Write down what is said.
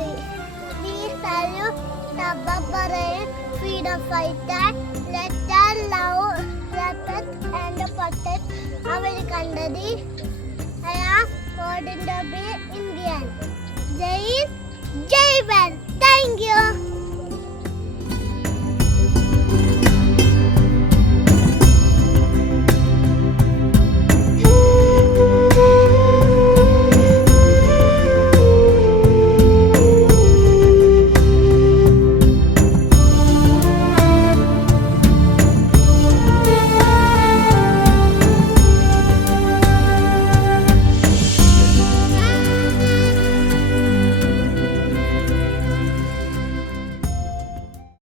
country. We salute the barbarian freedom fighter. Let us love, respect, and protect our country. I am proud to be Indian. Jai Hind, Jai Bharat. Thank you.